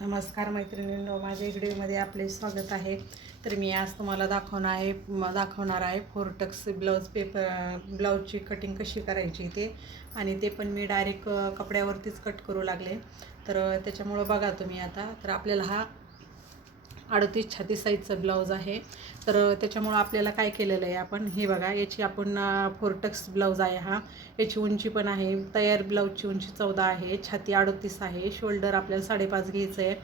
नमस्कार मैत्रिणींनो, माझ्या व्हिडिओमध्ये आपले स्वागत आहे. तर मी आज तुम्हाला दाखवणार आहे फोरटक्स ब्लाऊजची कटिंग कशी करायची ते, आणि ते पण मी डायरेक्ट कपड्यावरतीच कट करू लागले. तर त्याच्यामुळं बघा तुम्ही आता. तर आपल्याला हा 38-36 साईजचा ब्लाऊज आहे. तर त्याच्यामुळं आपल्याला काय केलेलं आहे, आपण हे बघा, याची आपण फोरटक्स ब्लाऊज आहे हा. याची उंची पण आहे, तयार ब्लाऊजची उंची 14 आहे, छाती 38 आहे, शोल्डर आपल्याला 5.5 घ्यायचं आहे,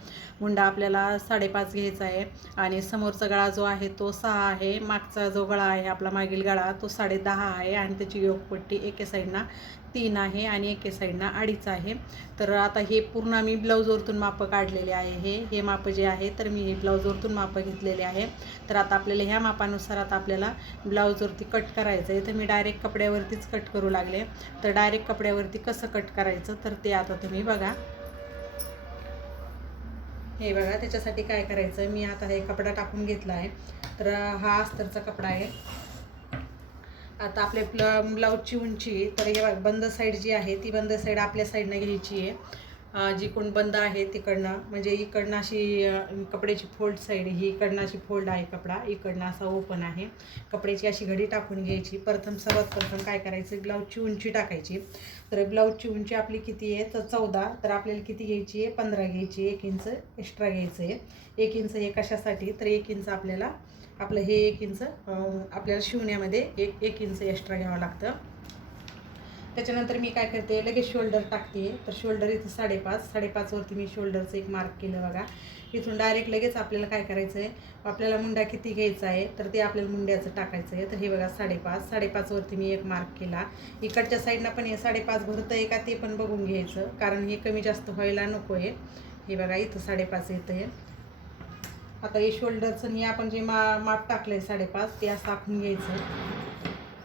मुंडा आपल्याला 5.5 घ्यायचा आहे, आणि समोरचा गळा जो आहे तो 6 आहे, मागचा जो गळा आहे आपला मागील गळा तो 10.5 आहे, आणि त्याची योगपट्टी एके साईडना 3 आहे आणि एके साईडना 2.5 आहे. तर आता हे पूर्ण मी ब्लाऊजवरतून मापं काढलेले आहे. हे मापं जे आहे तर मी हे ब्लाऊजवरतून मापं घेतलेले आहे. तर आता आपल्याला ह्या मापानुसार आता आपल्याला ब्लाऊजवरती कट करायचं आहे. तर मी डायरेक्ट कपड्यावरतीच कट करू लागले. तर डायरेक्ट कपड्यावरती कसं कट करायचं तर ते आता तुम्ही बघा. हे बघा, त्याच्यासाठी काय करायचं, मी आता हे कपडा टाकून घेतला आहे. तर हा अस्तरचा कपडा आहे. आता आपल्या ब्लाऊजची उंची, तर हे बघा, बंद साईड जी आहे ती बंद साईड आपल्या साईडनं घ्यायची आहे. जी कोण बंद आहे तिकडनं, म्हणजे इकडनं अशी कपड्याची फोल्ड साईड, ही इकडनं अशी फोल्ड आहे कपडा, इकडनं असा ओपन आहे. कपड्याची अशी घडी टाकून घ्यायची. सर्वात प्रथम काय करायचं, ब्लाऊजची उंची टाकायची. तर ब्लाऊजची उंची आपली किती आहे तर 14. तर आपल्याला किती घ्यायची आहे, 15 घ्यायची. 1 इंच एक्स्ट्रा घ्यायचं आहे. 1 इंच हे कशासाठी, तर 1 इंच आपल्याला आपलं हे 1 इंच आपल्याला शिवण्यामध्ये एक इंच एक्स्ट्रा घ्यावं लागतं. त्याच्यानंतर मी काय करते, लगेच शोल्डर टाकते. तर शोल्डर इथं 5.5 वरती मी शोल्डरचं एक मार्क केलं बघा. इथून डायरेक्ट लगेच आपल्याला काय करायचं आहे, आपल्याला मुंडा किती घ्यायचा आहे तर ते आपल्याला मुंड्याचं टाकायचं आहे. तर हे बघा 5.5 वरती मी एक मार्क केला. इकडच्या साईडनं पण हे 5.5 भरतं आहे का ते पण बघून घ्यायचं, कारण हे कमी जास्त व्हायला नको आहे. हे बघा इथं 5.5 येतं आहे. आता हे शोल्डरचं मी आपण जे माप टाकलं आहे 5.5 ते असं आखून घ्यायचं.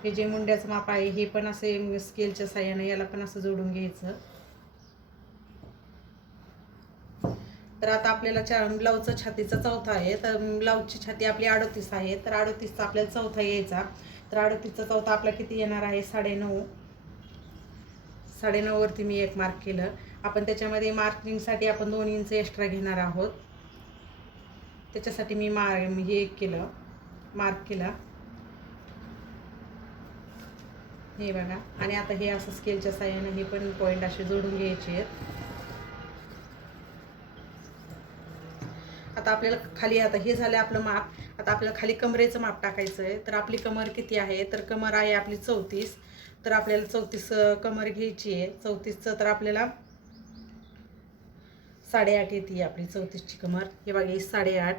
हे जे मुंड्याचं माप आहे हे पण असे स्केलच्या साह्यानं याला पण असं जोडून घ्यायचं. तर आता आपल्याला ब्लाऊजचा छातीचा चौथा आहे. तर ब्लाऊजची छाती आपली 38 आहे. तर 38चा आपल्याला चौथा यायचा. तर 38चा चौथा आपला किती येणार आहे, 9.5 वरती मी एक मार्क केलं. आपण त्याच्यामध्ये मार्किंगसाठी आपण 2 इंच एक्स्ट्रा घेणार आहोत. त्याच्यासाठी मी हे केलं, मार्क केला. हे बघा, आणि आता हे असं स्केलच्या साह्यानं हे पण पॉईंट असे जोडून घ्यायचे आहेत. आता आपल्याला खाली, आता हे झालं आपलं माप. आता आपल्याला खाली कमरेचं माप टाकायचं आहे. तर आपली कमर किती आहे, तर कमर आहे आपली 34. तर आपल्याला 34 कमर घ्यायची आहे. 34चं तर आपल्याला 8.5 येते आपली 34ची कमर. हे बघा, ही 8.5,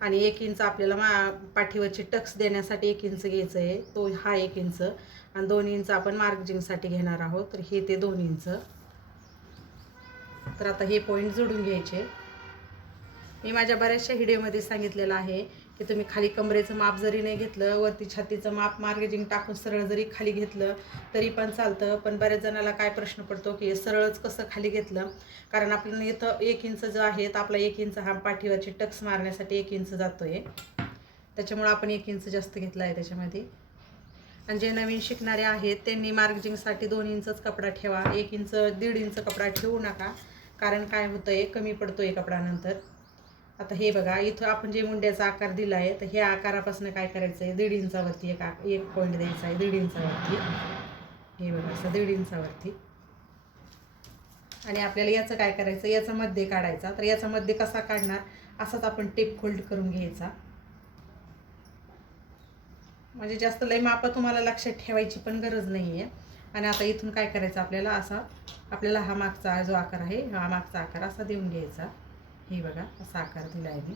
आणि 1 इंच आपल्याला पाठीवरची टक्स देण्यासाठी 1 इंच घ्यायचं आहे. तो हा 1 इंच, आणि 2 इंच आपण मार्जिंगसाठी घेणार आहोत. तर हे ते 2 इंच. तर आता हे पॉईंट जोडून घ्यायचे. मी माझ्या बऱ्याचशा व्हिडिओमध्ये सांगितलेलं आहे की तुम्ही खाली कमरेचं माप जरी नाही घेतलं, वरती छातीचं माप मार्जिंग टाकून सरळ जरी खाली घेतलं तरी पण चालतं. पण बऱ्याच जणाला काय प्रश्न पडतो की सरळच कसं खाली घेतलं, कारण आपल्याला इथं 1 इंच जो आहे तर आपला 1 इंच हा पाठीवरची टक्स मारण्यासाठी 1 इंच जातो आहे. त्याच्यामुळं आपण 1 इंच जास्त घेतला आहे त्याच्यामध्ये. आणि जे नवीन शिकणारे आहेत त्यांनी मार्जिंगसाठी 2 इंचच कपडा ठेवा. 1 इंच 1.5 इंच कपडा ठेवू नका, कारण काय होतं आहे, कमी पडतो आहे कपडा नंतर. आता हे बघा, इथं आपण जे मुंड्याचा आकार दिला आहे तर ह्या आकारापासून काय करायचं आहे, 1.5 इंचावरती एक पॉईंट द्यायचा आहे. 1.5 इंचावरती, हे बघा असं 1.5 इंचावरती. आणि आपल्याला याचं काय करायचं, याचा मध्य काढायचा. तर याचा मध्य कसा काढणार, असाच आपण टेप फोल्ड करून घ्यायचा. म्हणजे जास्त लय मापं तुम्हाला लक्षात ठेवायची पण गरज नाही आहे. आणि आता इथून काय करायचं, आपल्याला हा मागचा जो आकार आहे, हा मागचा आकार असा देऊन घ्यायचा. हे बघा असा आकार दिला आहे मी.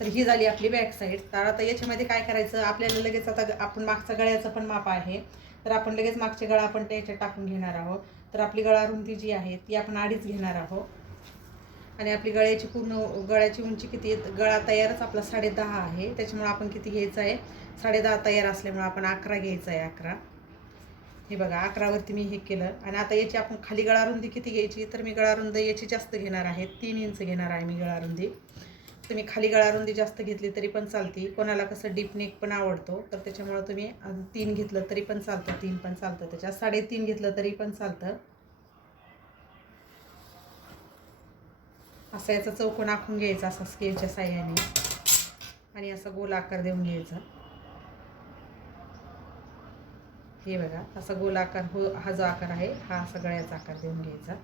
तर ही झाली आपली बॅक साईड. तर आता याच्यामध्ये काय करायचं, आपल्याला लगेच आता आपण मागचा गळ्याचं पण माप आहे, तर आपण लगेच मागचे गळा आपण त्याच्यात टाकून घेणार आहोत. तर आपली गळा रुंदी जी आहे ती आपण 2.5 घेणार आहोत. आणि आपली गळ्याची उंची किती आहे, गळा तयारच आपला 10.5 आहे. त्याच्यामुळे आपण किती घ्यायचं आहे, 10.5 तयार असल्यामुळे आपण 11 घ्यायचं आहे. 11. हे बघा 11 वरती मी हे केलं. आणि आता याची आपण खाली गळा रुंदी किती घ्यायची, तर मी गळा रुंदी याची जास्त घेणार आहे, 3 इंच घेणार आहे मी गळा रुंदी. तुम्ही खाली गळा रुंदी जास्त घेतली तरी पण चालते. कोणाला कसं डीप नेक पण आवडतो, तर त्याच्यामुळे तुम्ही 3 घेतलं तरी पण चालतं, 3 पण चालतं. त्याच्यात 3.5 घेतलं तरी पण चालतं. असा याचा चौकोन आखून घ्यायचा असा स्केलच्या साह्याने आणि असा गोल आकार देऊन घ्यायचा. हे बघा असा गोल आकार हा जो आकार आहे हा सगळ्याचा आकार देऊन घ्यायचा.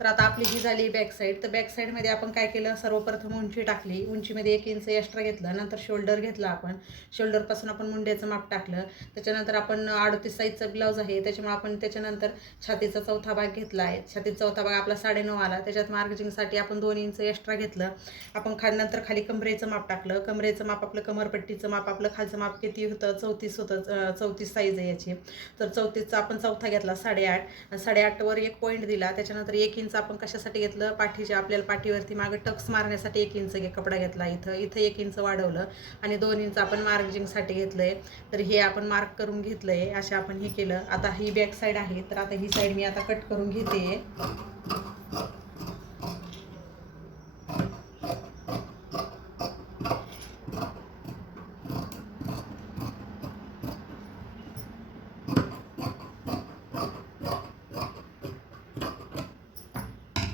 तर आता आपली ही झाली बॅक साईड. तर बॅक साईडमध्ये आपण काय केलं, सर्वप्रथम उंची टाकली. उंचीमध्ये 1 इंच एक्स्ट्रा घेतलं. नंतर शोल्डर घेतला आपण. शोल्डरपासून आपण मुंड्याचं माप टाकलं. त्याच्यानंतर आपण 38 साईजचा ब्लाऊज आहे त्याच्यामुळे आपण त्याच्यानंतर छातीचा चौथा भाग घेतला आहे. छातीचा चौथा भाग आपला 9.5 आला. त्याच्यात मार्जिंगसाठी आपण 2 इंच एक्स्ट्रा घेतलं. आपण नंतर खाली कमरेचं माप टाकलं. कमरेचं माप आपलं कमरपट्टीचं माप आपलं खालचं माप किती होतं 34 होतं. 34 साईज आहे याची. तर 34चा आपण चौथा घेतला 8.5. 8.5 वर 1 पॉईंट दिला. त्याच्यानंतर 1 इंच आपण कशासाठी घेतलं, पाठीच्या आपल्याला पाठीवरती मागे टक्स मारण्यासाठी 1 इंच कपडा घेतला. इथं 1 इंच वाढवलं आणि 2 इंच आपण मार्जिंगसाठी घेतलंय. तर हे आपण मार्क करून घेतलंय. अशा आपण हे केलं. आता ही बॅक साईड आहे. तर आता ही साईड मी आता कट करून घेते.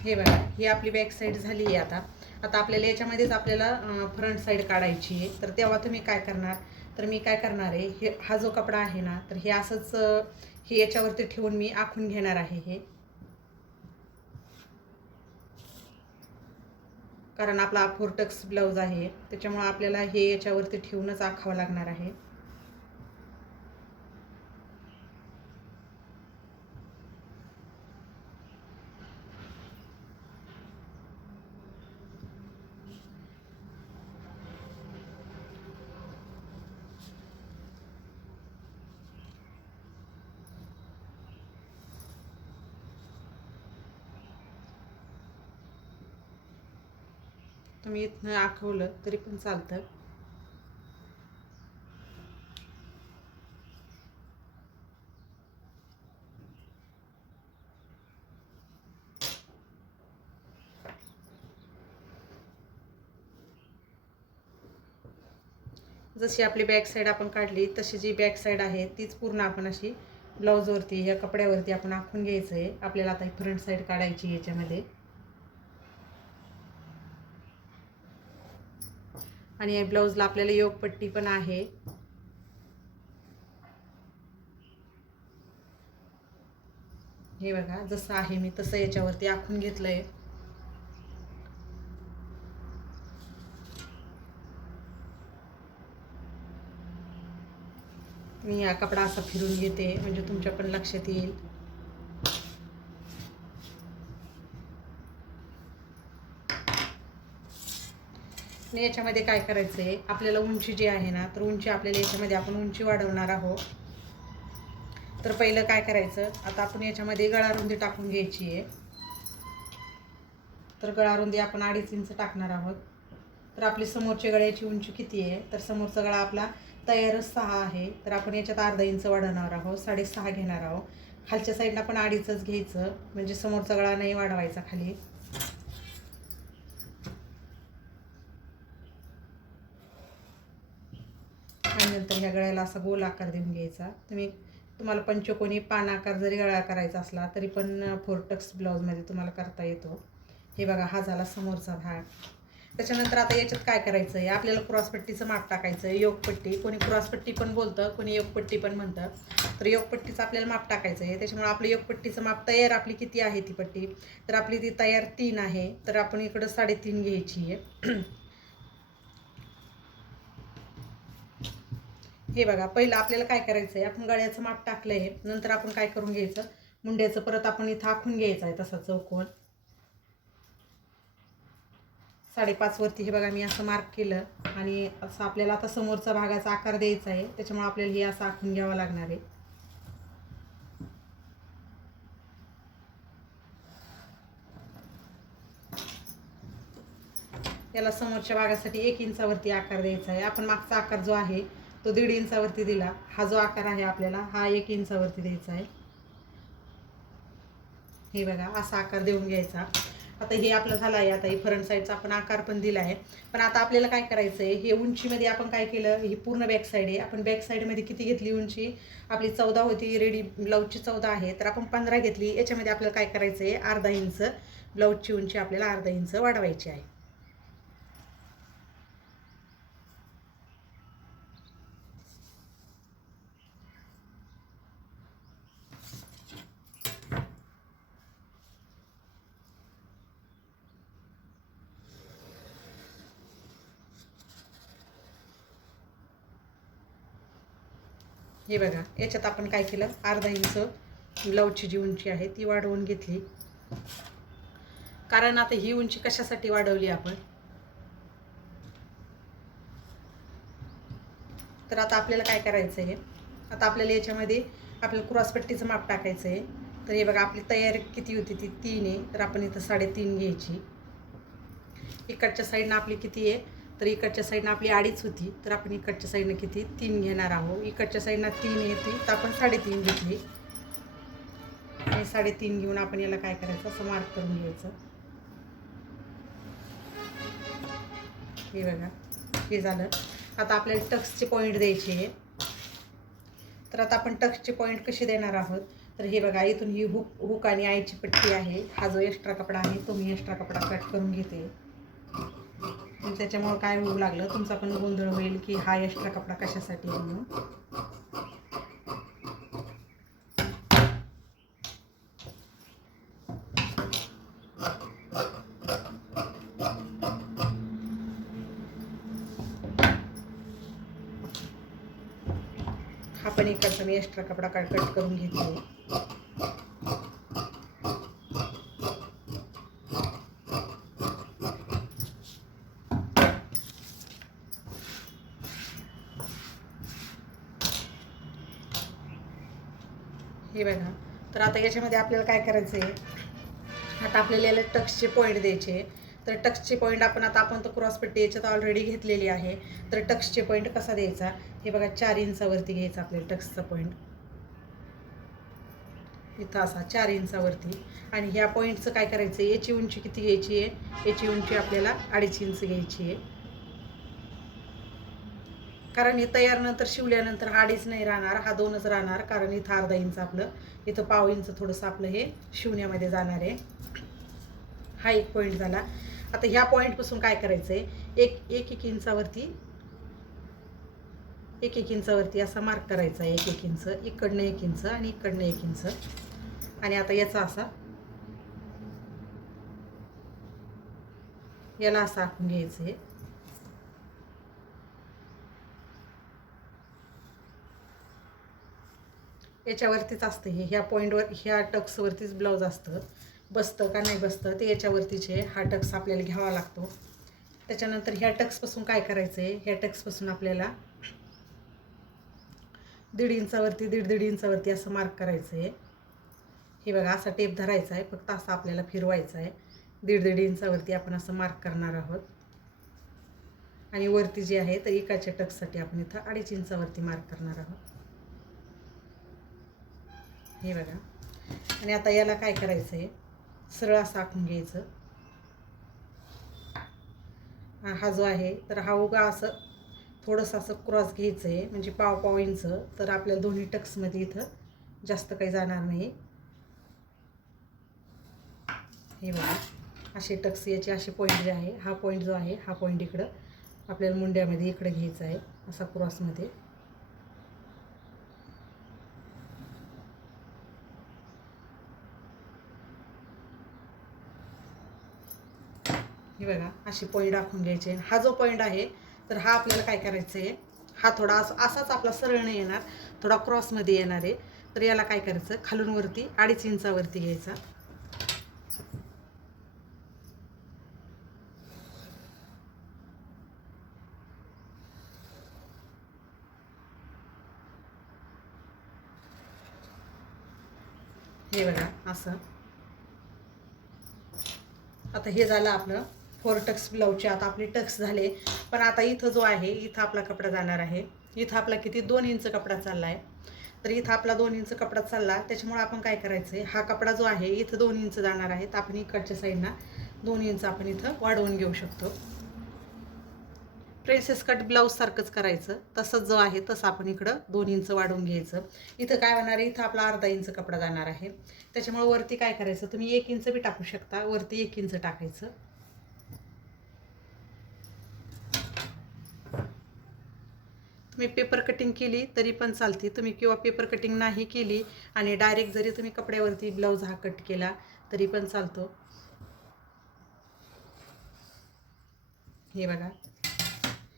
हे बघा ही आपली बॅक साईड झाली आहे. आता आपल्याला याच्यामध्येच आपल्याला फ्रंट साईड काढायची आहे. तर तेव्हा तुम्ही काय करणार, तर मी काय करणार आहे, हा जो कपडा आहे ना, तर हे असंच हे याच्यावरती ठेवून मी आखून घेणार आहे. हे कारण आपला 4 टक्स ब्लाऊज आहे त्याच्यामुळे आपल्याला हे याच्यावरती ठेवूनच आखावं लागणार आहे. तुम्ही इथनं आखवलं तरी पण चालतं. जशी आपली बॅक साईड आपण काढली तशी जी बॅक साईड आहे तीच पूर्ण आपण अशी ब्लाऊजवरती या कपड्यावरती आपण आखून घ्यायचं आहे. आपल्याला आता फ्रंट साईड काढायची याच्यामध्ये. आणि या ब्लाऊजला आपल्याला योगपट्टी पण आहे. हे बघा जसं आहे मी तसं याच्यावरती आखून घेतलंय. मी हा कपडा असा फिरून घेते म्हणजे तुमच्या पण लक्षात येईल. आणि याच्यामध्ये काय करायचं आहे, आपल्याला उंची जी आहे ना, तर उंची आपल्याला याच्यामध्ये आपण उंची वाढवणार आहोत. तर पहिलं काय करायचं, आता आपण याच्यामध्ये गळारुंदी टाकून घ्यायची आहे. तर गळारुंदी आपण 2.5 इंच टाकणार आहोत. तर आपली समोरच्या गळ्याची उंची किती आहे, तर समोरचा गळा आपला तयारच 6 आहे. तर आपण याच्यात अर्धा इंच वाढवणार आहोत, 6.5 घेणार आहोत. खालच्या साईडला पण 2.5च घ्यायचं म्हणजे समोरचा गळा नाही वाढवायचा खाली. आणि नंतर ह्या गळ्याला असा गोल आकार देऊन घ्यायचा. तुम्हाला पंचकोनी पान आकार जरी गळा करायचा असला तरी पण 4 टक्स ब्लाऊजमध्ये तुम्हाला करता येतो. हे बघा हा झाला समोरचा भाग. त्याच्यानंतर आता याच्यात काय करायचं आहे, आपल्याला क्रॉसपट्टीचं माप टाकायचं आहे. योगपट्टी, कोणी क्रॉसपट्टी पण बोलतं, कोणी योगपट्टी पण म्हणतं. तर योगपट्टीचं आपल्याला माप टाकायचं आहे. त्याच्यामुळे आपलं योगपट्टीचं माप तयार आपली किती आहे ती पट्टी, तर आपली ती तयार 3 आहे. तर आपण इकडं 3.5 घ्यायची आहे. हे बघा पहिलं आपल्याला काय करायचं आहे, आपण गळ्याचं माप टाकलं आहे. नंतर आपण काय करून घ्यायचं, मुंड्याचं परत आपण इथं आखून घ्यायचं आहे तसा चौकोन 5.5 वरती. हे बघा मी असं मार्क केलं आणि असं आपल्याला आता समोरचा भागाचा आकार द्यायचा आहे. त्याच्यामुळे आपल्याला हे असं आखून घ्यावं लागणार आहे. याला समोरच्या भागासाठी 1 इंचावरती आकार द्यायचा आहे. आपण मागचा आकार जो आहे तो 1.5 इंचावरती दिला. हा जो आकार आहे आपल्याला हा 1 इंचावरती द्यायचा आहे. हे बघा असा आकार देऊन घ्यायचा. आता हे आपलं झालं आहे. आता हे फ्रंट साईडचा आपण आकार पण दिला आहे. पण आता आपल्याला काय करायचं आहे, हे उंचीमध्ये आपण काय केलं, ही पूर्ण बॅक साईड आहे. आपण बॅक साईडमध्ये किती घेतली उंची, आपली 14 होती, रेडी ब्लाऊजची 14 आहे, तर आपण 15 घेतली. याच्यामध्ये आपल्याला काय करायचं आहे, अर्धा इंच ब्लाऊजची उंची आपल्याला अर्धा इंच वाढवायची आहे. हे बघा, याच्यात आपण काय केलं, अर्धा इंच ब्लाऊजची जी उंची आहे ती वाढवून घेतली. कारण आता ही उंची कशासाठी वाढवली आपण, तर आता आपल्याला काय करायचं आहे, आता आपल्याला याच्यामध्ये आपल्याला क्रॉसपट्टीचं माप टाकायचं आहे. तर हे बघा, आपली तयारी किती होती ती 3 आहे, तर आपण इथं 3.5 घ्यायची. इकडच्या साईडनं आपली किती आहे, तर इकडच्या साईडनं आपली 2.5 होती, तर आपण इकडच्या साईडनं किती 3 घेणार आहोत. इकडच्या साईडनं 3 येते, तर आपण 3.5 घेतली. आणि 3.5 घेऊन आपण याला काय करायचं, असं मार्क करून घ्यायचं. हे बघा, हे झालं. आता आपल्याला टक्सचे पॉईंट द्यायचे आहे. तर आता आपण टक्सचे पॉईंट कसे देणार आहोत, तर हे बघा, इथून ही हुक आणि आईची पट्टी आहे. हा जो एक्स्ट्रा कपडा आहे तो मी एक्स्ट्रा कपडा कट करून घेते. त्याच्यामुळं काय होऊ लागलं, तुमचा पण गोंधळ होईल की हा एक्स्ट्रा कपडा कशासाठी आहे म्हणून. हा पण इकडचा मी एक्स्ट्रा कपडा कट करून घेते. हे बघा, तर आता याच्यामध्ये आपल्याला काय करायचं आहे, आता आपल्याला याला टक्सचे पॉईंट द्यायचे. तर टक्सचे पॉईंट आपण तर क्रॉसपट्टी याच्यात ऑलरेडी घेतलेली आहे. तर टक्सचे पॉईंट कसा द्यायचा, हे बघा, 4 इंचावरती घ्यायचा आपल्याला टक्सचा पॉईंट. इथं असा 4 इंचावरती. आणि ह्या पॉईंटचं काय करायचं, याची उंची किती घ्यायची आहे, याची उंची आपल्याला 2.5 इंच घ्यायची आहे. कारण हे तयार नंतर शिवल्यानंतर 2.5 नाही राहणार, हा 2च राहणार. कारण इथं अर्धा इंच आपलं, इथं पाव इंच थोडंसं आपलं हे शिवण्यामध्ये जाणार आहे. हा एक पॉईंट झाला. आता ह्या पॉईंटपासून काय करायचं आहे, एक इंचावरती एक इंचावरती असा मार्क करायचा आहे. 1 इंच, इकडनं 1 इंच आणि इकडनं 1 इंच. आणि आता याचा असा, याला असं आखून घ्यायचं आहे. याच्यावरतीच असतं हे, ह्या पॉईंटवर, ह्या टक्सवरतीच ब्लाऊज असतं. बसतं का नाही बसतं ते याच्यावरतीच आहे. हा टक्स आपल्याला घ्यावा लागतो. त्याच्यानंतर ह्या टक्सपासून काय करायचं आहे, ह्या टक्सपासून आपल्याला 1.5 इंचावरती 1.5 इंचावरती असं मार्क करायचं आहे. हे बघा, असा टेप धरायचा आहे, फक्त असं आपल्याला फिरवायचं आहे. 1.5 इंचावरती आपण असं मार्क करणार आहोत. आणि वरती जे आहे तर एकाच्या टक्ससाठी आपण इथं 2.5 इंचावरती मार्क करणार आहोत. हे बघा, आणि आता याला काय करायचं आहे, सरळ असं आखून घ्यायचं. हा जो आहे तर हा उगा असं थोडंसं असं क्रॉस घ्यायचं आहे, म्हणजे पाव इंच. तर आपल्याला दोन्ही टक्समध्ये इथं जास्त काही जाणार नाही. हे बघा, असे टक्स याचे असे पॉईंट जे आहे, हा पॉईंट जो आहे हा पॉईंट इकडं आपल्याला मुंड्यामध्ये इकडे घ्यायचा आहे, असा क्रॉसमध्ये. हे बघा, असे पॉईंट आखून घ्यायचे. हा जो पॉईंट आहे तर हा आपल्याला काय करायचं आहे, हा थोडा असाच आपला सरळ नाही येणार, थोडा क्रॉसमध्ये येणार आहे. तर याला काय करायचं, खालून वरती 2.5 इंचावरती घ्यायचा. हे बघा असं. आता हे झालं आपलं 4 टक्स ब्लाऊजचे. आता आपले टक्स झाले. पण आता इथं जो आहे, इथं आपला कपडा जाणार आहे. इथं आपला किती 2 इंच कपडा चालला आहे. तर इथं आपला 2 इंच कपडा चालला, त्याच्यामुळे आपण काय करायचं आहे, हा कपडा जो आहे इथं 2 इंच जाणार आहे. तर आपण इकडच्या साईडनं 2 इंच आपण इथं वाढवून घेऊ शकतो. प्रिन्सेस कट ब्लाऊज सारखंच करायचं, तसंच जो आहे तसं आपण इकडं 2 इंच वाढवून घ्यायचं. इथं काय होणार आहे, इथं आपला अर्धा इंच कपडा जाणार आहे, त्याच्यामुळे वरती काय करायचं, तुम्ही 1 इंच बी टाकू शकता, वरती 1 इंच टाकायचं. तुम्ही पेपर कटिंग केली तरी पण चालते तुम्ही, किंवा पेपर कटिंग नाही केली आणि डायरेक्ट जरी तुम्ही कपड्यावरती ब्लाऊज हा कट केला तरी पण चालतो. हे बघा,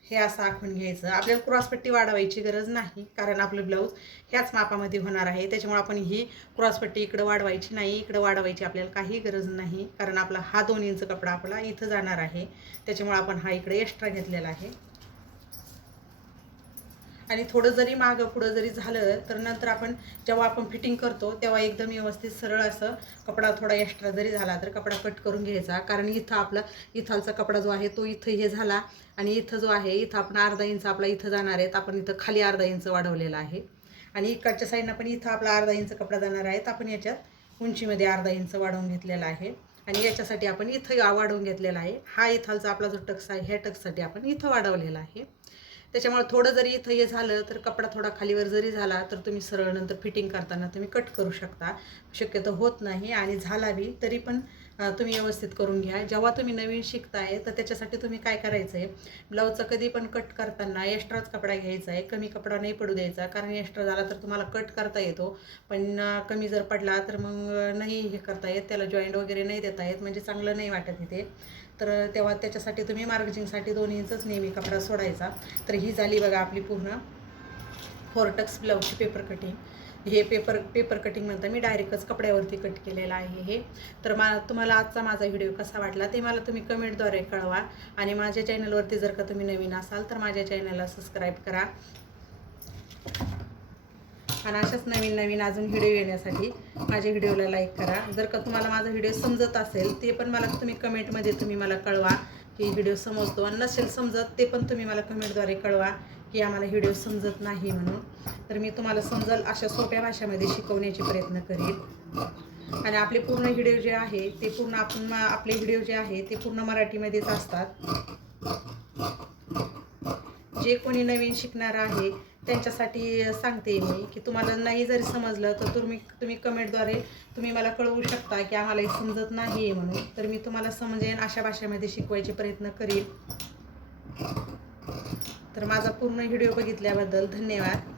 हे असं आखून घ्यायचं. आपल्याला क्रॉसपट्टी वाढवायची गरज नाही, कारण आपलं ब्लाऊज ह्याच मापामध्ये होणार आहे, त्याच्यामुळे आपण ही क्रॉसपट्टी इकडं वाढवायची नाही, इकडं वाढवायची आपल्याला काही गरज नाही, कारण आपला हा 2 इंच कपडा आपला इथं जाणार आहे, त्याच्यामुळे आपण हा इकडे एक्स्ट्रा घेतलेला आहे. आणि थोडं जरी मागं पुढं जरी झालं तर नंतर आपण जेव्हा आपण फिटिंग करतो तेव्हा एकदम व्यवस्थित सरळ असं कपडा थोडा एक्स्ट्रा जरी झाला तर कपडा कट करून घ्यायचा, कारण इथं आपला इथालचा कपडा जो आहे तो इथं हे झाला आणि इथं जो आहे इथं आपण अर्धा इंच आपला इथं जाणार आहे, आपण इथं खाली अर्धा इंच वाढवलेला आहे आणि इकडच्या साईडनं पण इथं आपला अर्धा इंच कपडा जाणार आहे, तर आपण याच्यात उंचीमध्ये अर्धा इंच वाढवून घेतलेला आहे आणि याच्यासाठी आपण इथं वाढवून घेतलेला आहे. हा इथालचा आपला जो टक्स आहे ह्या टक्ससाठी आपण इथं वाढवलेला आहे. त्याच्यामुळे थोडं जरी इथं हे झालं तर कपडा थोडा खालीवर जरी झाला तर तुम्ही सरळ नंतर फिटिंग करताना तुम्ही कट करू शकता, शक्यतो होत नाही आणि झाला बी तरी पण तुम्ही व्यवस्थित करून घ्या. जेव्हा तुम्ही नवीन शिकताय तर त्याच्यासाठी तुम्ही काय करायचं आहे, ब्लाऊजचा कधी पण कट करताना एक्स्ट्राच कपडा घ्यायचा आहे, कमी कपडा नाही पडू द्यायचा, कारण एक्स्ट्रा झाला तर तुम्हाला कट करता येतो पण कमी जर पडला तर मग नाही हे करता येत, त्याला जॉईंट वगैरे नाही देता येत, म्हणजे चांगलं नाही वाटत इथे. तर तेव्हा त्याच्यासाठी तुम्ही मार्जिंगसाठी 2 इंचच नेहमी कपडा सोडायचा. तर ही झाली बघा आपली पूर्ण 4 टक्स ब्लाऊजची पेपर कटिंग. हे पेपर कटिंग म्हणता मी डायरेक्टच कपड्यावरती कट केलेला आहे हे. तर तुम्हाला आजचा माझा व्हिडिओ कसा वाटला ते मला तुम्ही कमेंटद्वारे कळवा आणि माझ्या चॅनलवरती जर का तुम्ही नवीन असाल तर माझ्या चॅनलला सबस्क्राईब करा आणि अशाच नवीन नवीन अजून व्हिडिओ येण्यासाठी माझ्या व्हिडिओला लाईक करा. जर का तुम्हाला माझा व्हिडिओ समजत असेल ते पण मला तुम्ही कमेंटमध्ये तुम्ही मला कळवा की व्हिडिओ समजतो, आणि नसेल समजत ते पण तुम्ही मला कमेंटद्वारे कळवा की आम्हाला व्हिडिओ समजत नाही म्हणून. तर मी तुम्हाला समजेल अशा सोप्या भाषेमध्ये शिकवण्याचे प्रयत्न करीन. आणि आपले पूर्ण व्हिडिओ जे आहे ते पूर्ण आपले व्हिडिओ जे आहे ते पूर्ण मराठीमध्येच असतात. जे कोणी नवीन शिकणार आहे त्यांच्यासाठी सांगते मी की तुम्हाला नाही जरी समजलं तर तुम्ही कमेंटद्वारे तुम्ही मला कळवू शकता की आम्हाला हे समजत नाही आहे म्हणून, तर मी तुम्हाला समजेन अशा भाषेमध्ये शिकवायचे प्रयत्न करीन. तर माझा पूर्ण व्हिडिओ बघितल्याबद्दल धन्यवाद.